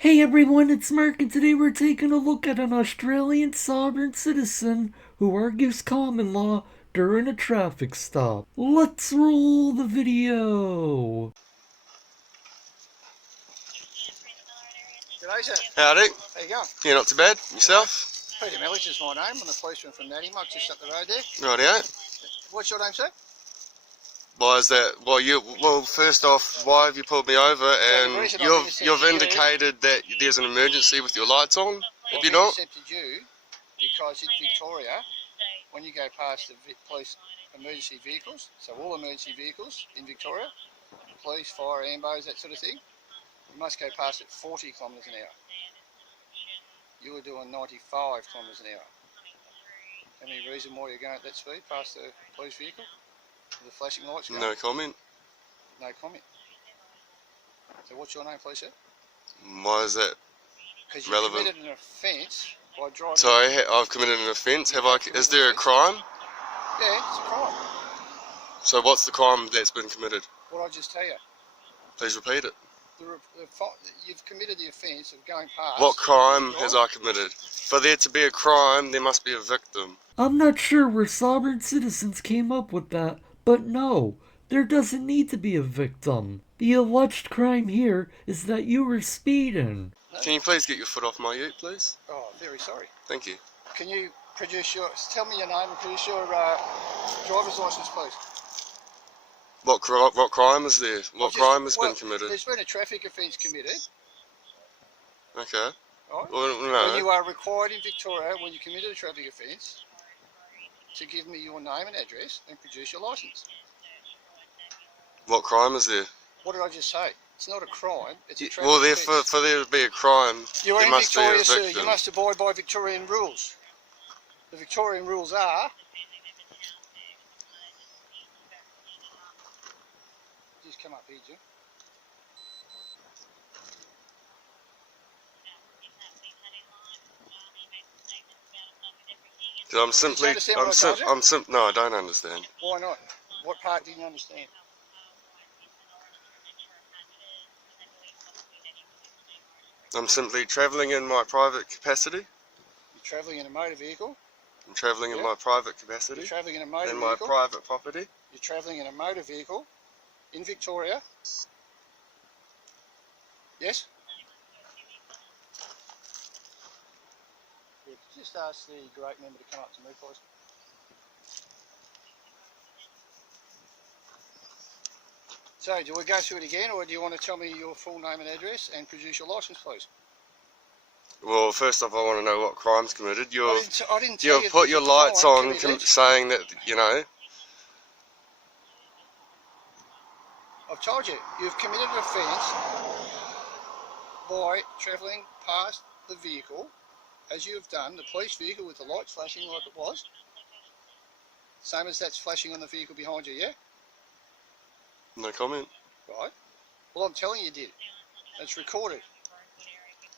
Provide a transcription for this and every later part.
Hey everyone, it's Mark, and today we're taking a look at an Australian sovereign citizen who argues common law during a traffic stop. Let's roll the video! G'day, sir. Howdy. How you going? Yeah, not too bad. Yourself? Peter Millich is my name. I'm the policeman from Nattymuck, just up the road there. Rightio. What's your name, sir? Why is that? Well, first off, why have you pulled me over? The And reason I've you've intercepted indicated that there's an emergency with your lights on. Have you I've not? intercepted you because in Victoria, when you go past the police emergency vehicles, so all emergency vehicles in Victoria, police, fire, ambos, that sort of thing, you must go past at 40 kilometres an hour. You were doing 95 kilometres an hour. Any reason why you're going at that speed past the police vehicle? The flashing lights going? No comment. No comment. So what's your name, please, sir? Why is that Because you relevant? committed an offence by driving. So I've committed an offence. Have I? Is there a crime? Yeah, it's a crime. So what's the crime that's been committed? What I just tell you. Please repeat it. You've committed the offence of going past. What crime has I committed? For there to be a crime, there must be a victim. I'm not sure where sovereign citizens came up with that, but no, there doesn't need to be a victim. The alleged crime here is that you were speeding. No? Can you please get your foot off my ute, please? Oh, very sorry. Thank you. Can you tell me your name and produce your driver's licence, please? What crime is there? What crime has been committed? There's been a traffic offence committed. Okay. Right? Well, no. And you are required in Victoria, when you committed a traffic offence, to give me your name and address and produce your licence. What crime is there? What did I just say? It's not a crime, it's a traffic Well, offence. for there to be a crime, You are there in must be a Victoria, sir. victim. You must abide by Victorian rules. The Victorian rules are... Just come up here, Jim. So I'm simply, no, I don't understand. Why not? What part didn't you understand? I'm simply travelling in my private capacity. You're travelling in a motor vehicle. I'm travelling in my private capacity. You're travelling in a motor in vehicle. my private property. You're travelling in a motor vehicle in Victoria. Yes? Yeah, just ask the great member to come up to me, please. So, do we go through it again, or do you want to tell me your full name and address and produce your licence, please? Well, first off, I want to know what crime's committed. I didn't tell you You've put your lights on, saying that, you know. I've told you, you've committed an offence by travelling past the vehicle, as you have done, the police vehicle with the lights flashing like it was. Same as that's flashing on the vehicle behind you, yeah? No comment. Right. Well, I'm telling you, you did. It's recorded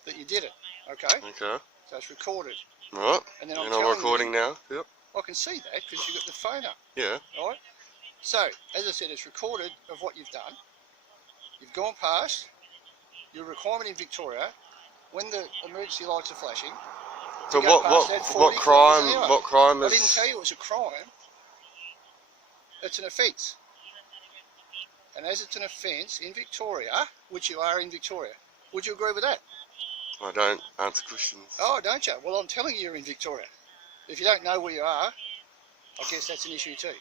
that you did it, okay? Okay. So it's recorded. Right. And then I'm recording now. Yep. I can see that because you've got the phone up. Yeah. Right? So, as I said, it's recorded of what you've done. You've gone past your requirement in Victoria when the emergency lights are flashing. So what crime I is... didn't tell you it was a crime. It's an offence. And as it's an offence in Victoria, which you are in Victoria, would you agree with that? I don't answer questions. Oh, don't you? Well, I'm telling you you're in Victoria. If you don't know where you are, I guess that's an issue too.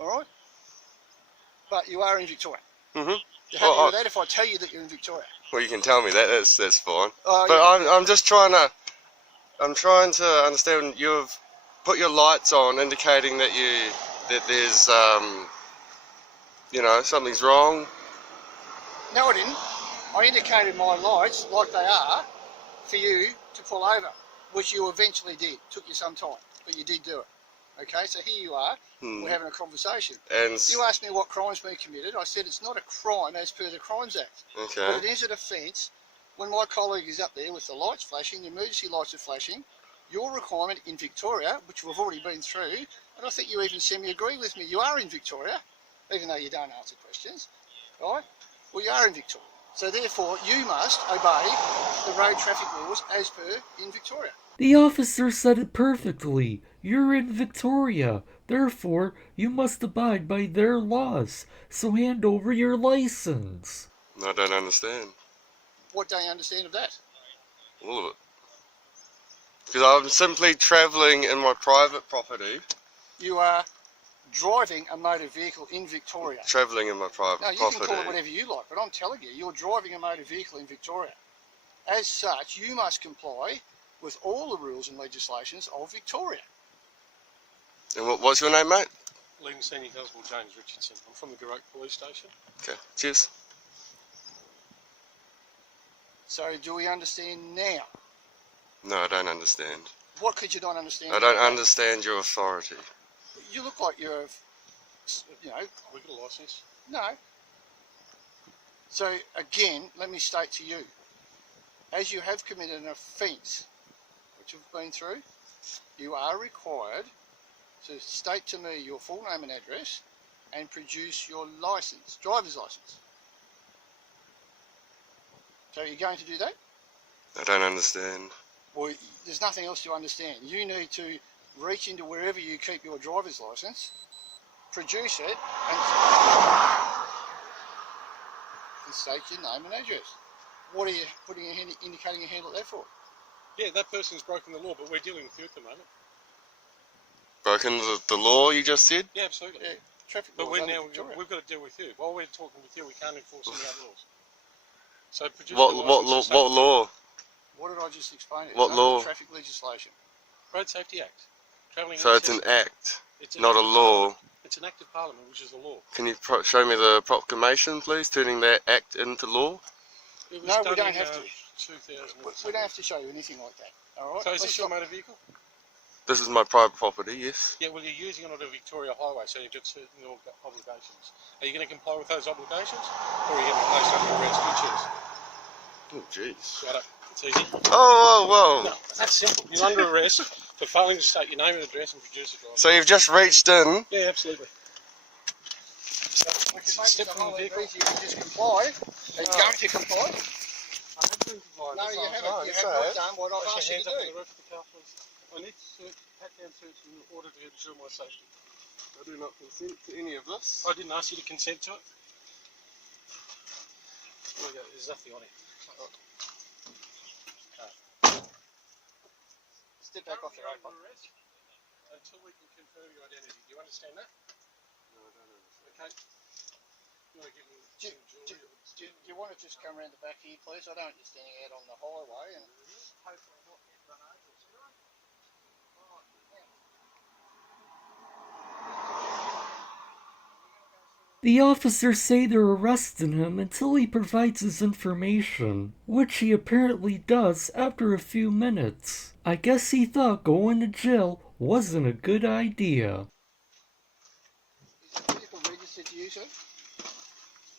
All right? But you are in Victoria. Mm-hmm. You happy with that if I tell you that you're in Victoria? Well, you can tell me that. That's fine. Oh, but yeah. I'm just trying to... I'm trying to understand. You've put your lights on, indicating that there's you know, something's wrong. No, I didn't. I indicated my lights like they are for you to pull over, which you eventually did. Took you some time, but you did do it. Okay, so here you are. We're having a conversation. And you asked me what crime's been committed. I said it's not a crime as per the Crimes Act. Okay. But it is an offence when my colleague is up there with the lights flashing, the emergency lights are flashing. Your requirement in Victoria, which we've already been through, and I think you even semi-agree with me, you are in Victoria, even though you don't answer questions, right? Well, you are in Victoria. So therefore, you must obey the road traffic laws as per in Victoria. The officer said it perfectly. You're in Victoria. Therefore, you must abide by their laws. So hand over your license. I don't understand. What don't you understand of that? All of it. Because I'm simply travelling in my private property. You are driving a motor vehicle in Victoria. Travelling in my private No, you property. can call it whatever you like, but I'm telling you, you're driving a motor vehicle in Victoria. As such, you must comply with all the rules and legislations of Victoria. And what's your name, mate? Leading Senior Constable James Richardson. I'm from the Garoke Police Station. Okay, cheers. So do we understand now? No, I don't understand. What could you not understand? I don't understand your authority. You look like you're, you know, We got a licence. no. So again, let me state to you, as you have committed an offence, which you've been through, you are required to state to me your full name and address and produce your licence, driver's licence. So you're going to do that? I don't understand. Well, there's nothing else to understand. You need to reach into wherever you keep your driver's licence, produce it, and state your name and address. What are you putting a hand, indicating a hand like that for? Yeah, that person's broken the law, but we're dealing with you at the moment. Broken the law, you just said? Yeah, absolutely. Yeah, traffic But laws we're under now, Victoria. we've got to deal with you. While we're talking with you, we can't enforce any other laws. So produce What the law? licence. What law? What did I just explain? It's What under law? Traffic legislation. Road Safety Act. Travelling So it's an act, not a law. It's an act of Parliament, which is a law. Can you show me the proclamation, please, turning that act into law? It was No, we done don't in, have to. 2000. We don't have to show you anything like that. All right. So is Let's this your not- motor vehicle? This is my private property, yes. Yeah, well, you're using it on a Victoria highway, so you've got certain obligations. Are you going to comply with those obligations, or are you going to be placed under arrest? You choose. Oh, jeez. Right up. It's easy. Oh, whoa, whoa. No, that's simple. You're under arrest for failing to state your name and address and produce a driver. So you've just reached in. Yeah, absolutely. So, We can make step it a from whole the lot vehicle. easier if you just comply. Are you going to comply? I have been compliant. No, That's you what I'm haven't. saying. You So, have not done what I've place asked your you hands to up on do. the roof of the car, please. I need to search, pat-down search in order to ensure my safety. I do not consent to any of this. I didn't ask you to consent to it. There we go. There's nothing on it. Step back off the road. Under arrest until we can confirm your identity. Do you understand that? No, I don't understand. Okay. You want to give me Do, some jewelry? do you want to just come around the back here, please? I don't want you standing out on the highway. And Hopefully not get run over. Is that right? The officers say they're arresting him until he provides his information, which he apparently does after a few minutes. I guess he thought going to jail wasn't a good idea. is the vehicle registered to you, sir?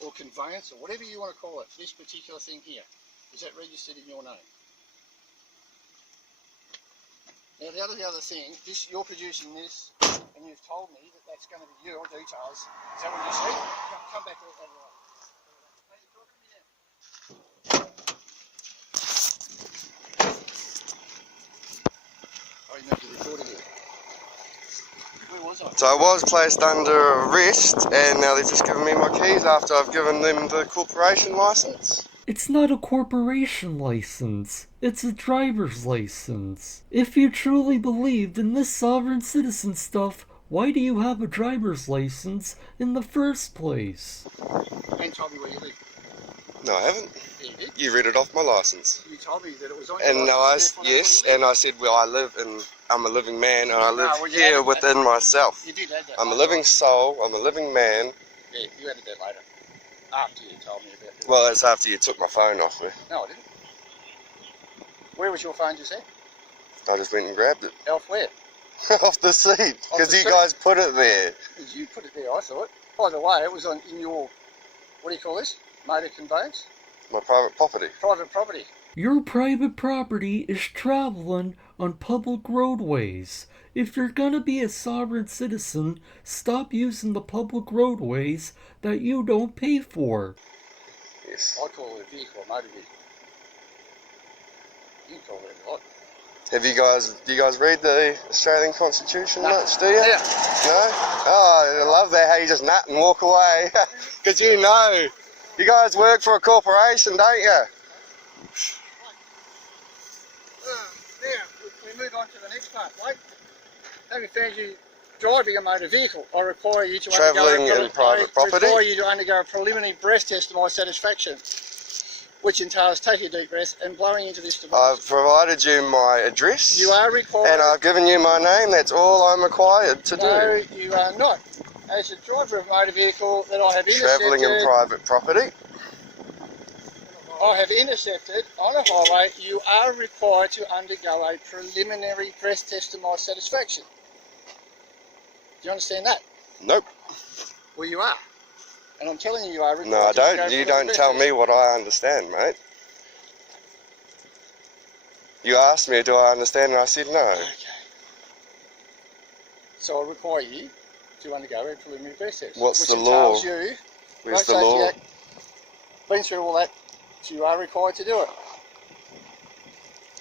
Or conveyance, or whatever you want to call it. This particular thing here, is that registered in your name? Now the other thing, this you're producing this, and you've told me that that's going to be your details. Is that what you said? Come back to that way. Are you talking to me now? Oh, you need to record it here. Where was I? So I was placed under arrest, and now they've just given me my keys after I've given them the corporation license. It's not a corporation license, it's a driver's license. If you truly believed in this sovereign citizen stuff, why do you have a driver's license in the first place? And told me where you live. No, I haven't. Yeah, you did. You read it off my license. You told me that it was on And your now license, therefore that's yes, where you and I said, well, I'm a living man, and I live well, you here haven't, within myself. You did add that. I'm a later living on. soul, I'm a living man. Yeah, you added that later. After you told me about it. Well, it's after you took my phone off me. No, I didn't. Where was your phone just then? I just went and grabbed it. Elsewhere. Off the seat, because the you seat? guys put it there. You put it there, I thought. By the way, it was in your, what do you call this? Motor conveyance? My private property. Private property. Your private property is traveling on public roadways. If you're gonna be a sovereign citizen, stop using the public roadways that you don't pay for. Yes. I call it a vehicle, a motor vehicle. You can call it a lot. Do you guys read the Australian Constitution much, do you? Yeah. No? Oh, I love that, how you just nut and walk away. Because you know. You guys work for a corporation, don't you? Now, we move on to the next part, mate. Having found you driving a motor vehicle, I require you to Travelling in private property. require you to undergo a preliminary breath test to my satisfaction, which entails taking a deep breath and blowing into this device. I've provided you my address. You are required. And I've given you my name. That's all I'm required to do. No, you are not. As a driver of a motor vehicle that I have intercepted, Travelling in private property. I have intercepted on a highway, you are required to undergo a preliminary breath test to my satisfaction. Do you understand that? Nope. Well, you are. And I'm telling you, you are required. No, I to go don't. for You the don't breath tell test. me what I understand, mate. You asked me, do I understand? And I said no. Okay. So I require you to undergo a preliminary breath test. What's which the law? entails you, Where's Road the Safety law? Act, been through all that, so you are required to do it.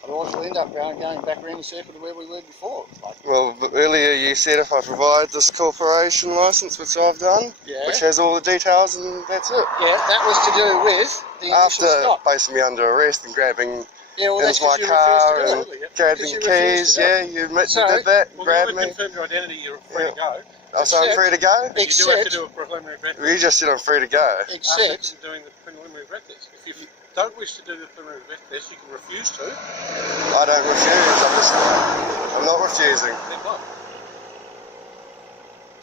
Otherwise we'll end up going back around the circle to where we were before. Well, earlier you said if I provide this corporation licence, which I've done, Yeah. which has all the details, and that's it. Yeah, that was to do with the initial After stop. placing me under arrest and grabbing Yeah, well, that's into my because you car refused to and do it. grabbing Because the you refused keys, to do yeah, it. you admit So- you did that, Well, grabbed now me. we've confirmed your identity, you're free to go. Oh, so I'm free to go? But you do have to Except- do a preliminary breath test. You just said I'm free to go. Except, After doing the preliminary breath test. If you don't wish to do the preliminary breath test, you can refuse to. I don't refuse, I'm not refusing. Then what?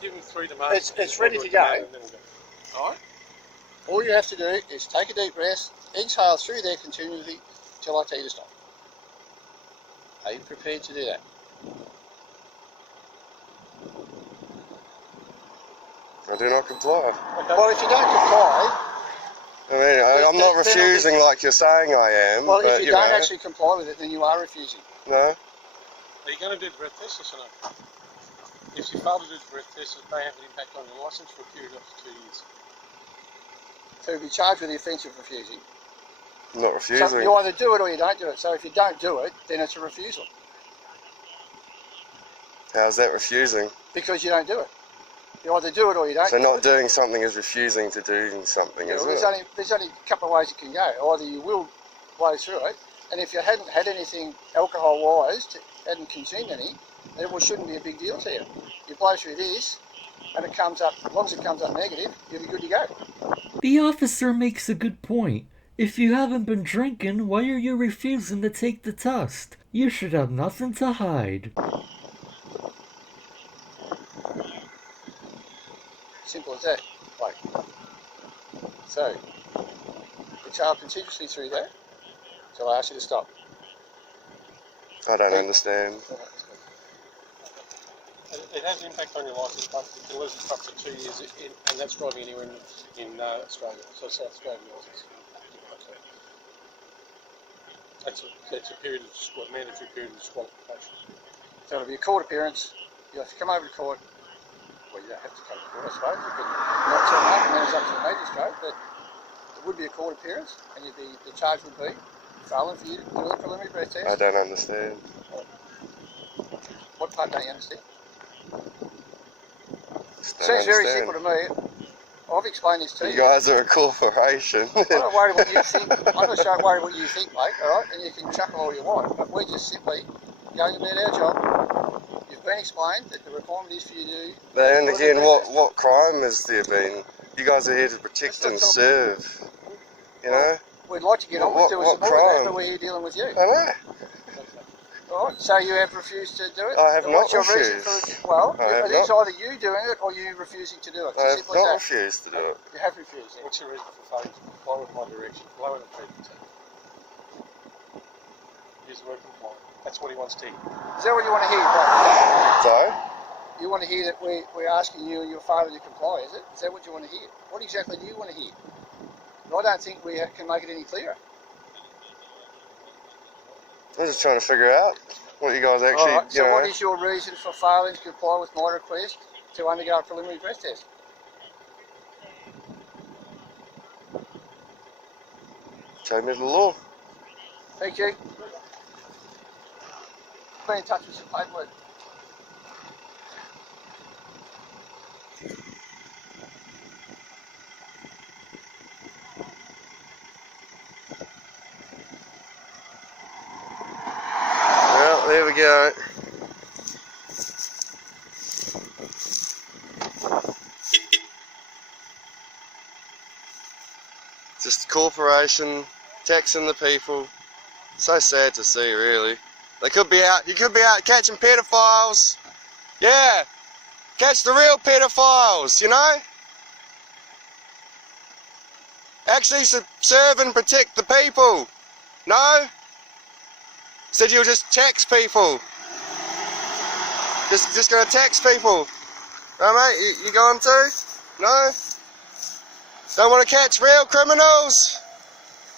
Give them 3 demands. It's ready to go. And then we'll go. Alright? all you have to do is take a deep breath, exhale through there continually till I tell you to stop. Are you prepared to do that? I do not comply. Okay. Well, if you don't comply, I mean, I'm not then refusing like you're saying I am, well, but if you know, don't actually comply with it, then you are refusing. no. Are you going to do the breath test, yes or no? If you fail to do the breath test, it may have an impact on your licence for a period of up to 2 years. So you'll be charged with the offence of refusing. I'm not refusing. So you either do it or you don't do it. So if you don't do it, then it's a refusal. How's that refusing? Because you don't do it. You either do it or you don't So do not it. doing something is refusing to do something, Yeah, isn't well, it? there's only a couple of ways it can go. Either you will blow through it, and if you hadn't had anything alcohol-wise, hadn't consumed any, then it shouldn't be a big deal to you. You blow through this, and it comes up, as long as it comes up negative, you'll be good to go. The officer makes a good point. If you haven't been drinking, why are you refusing to take the test? You should have nothing to hide. Simple as that. Like, so, exhale continuously through there till I ask you to stop. I don't understand. It has an impact on your licence, but you can lose it for up to 2 years, and that's driving anywhere in Australia, so South Australian licence. That's a period of mandatory period of disqualification. So it'll be a court appearance. You have to come over to court. Well, you don't have to come to court, I suppose. You can not turn up, and then it's up to the magistrate, but it would be a court appearance, and the charge would be failing for you to do a preliminary breath test. I don't understand. What part don't you understand? Just don't Seems very understand. simple to me. I've explained this to you. You guys are a corporation. I'm not worried what you think. I'm not so worried what you think, mate, alright? And you can chuckle all you want, but we're just simply going about our job. You've been explained that the requirement is for you to... Then again, what crime has there been? You guys are here to protect and serve. You know? We'd like to get on with doing What some more of that, crime? but we're here dealing with you. I know. Alright, so you have refused to do it? I have And not what's your reason refused. for Well, I have it's not. either you doing it or you refusing to do it. I It's as have simple as not that. refused to do it. You have refused. What's your reason for failing to comply with my direction? Blow in a treatment tank. Use the word comply. That's what he wants to hear. Is that what you want to hear, bro? So, You want to hear that we're asking you and your father to comply, is it? Is that what you want to hear? What exactly do you want to hear? I don't think we can make it any clearer. I'm just trying to figure out what you guys actually, Alright, so you know. what is your reason for failing to comply with my request to undergo a preliminary breath test? take me to the law. Thank you. Be in touch with some paperwork. Well, there we go. Just a corporation taxing the people. So sad to see, really. They could be out. You could be out catching pedophiles. Yeah, catch the real pedophiles. You know. Actually, serve and protect the people. No. Said you'll just tax people. Just gonna tax people. No, mate. You going to? No. Don't want to catch real criminals.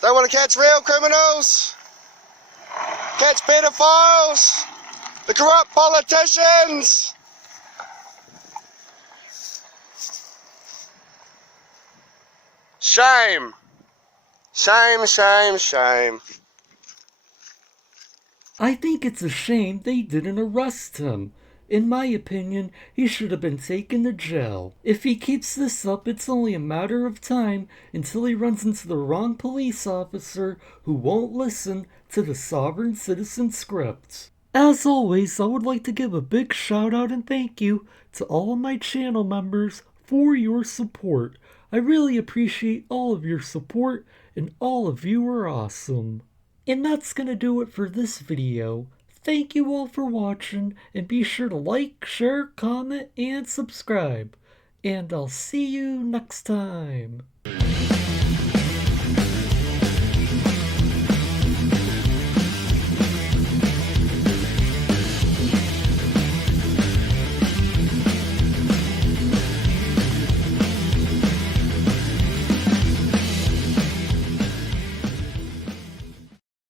Don't want to catch real criminals. Catch pedophiles. The corrupt politicians. Shame. Shame, shame, shame. I think it's a shame they didn't arrest him. In my opinion, he should have been taken to jail. If he keeps this up, it's only a matter of time until he runs into the wrong police officer who won't listen to the sovereign citizen script. As always, I would like to give a big shout out and thank you to all of my channel members for your support. I really appreciate all of your support, and all of you are awesome. And that's gonna do it for this video. Thank you all for watching, and be sure to like, share, comment, and subscribe. And I'll see you next time.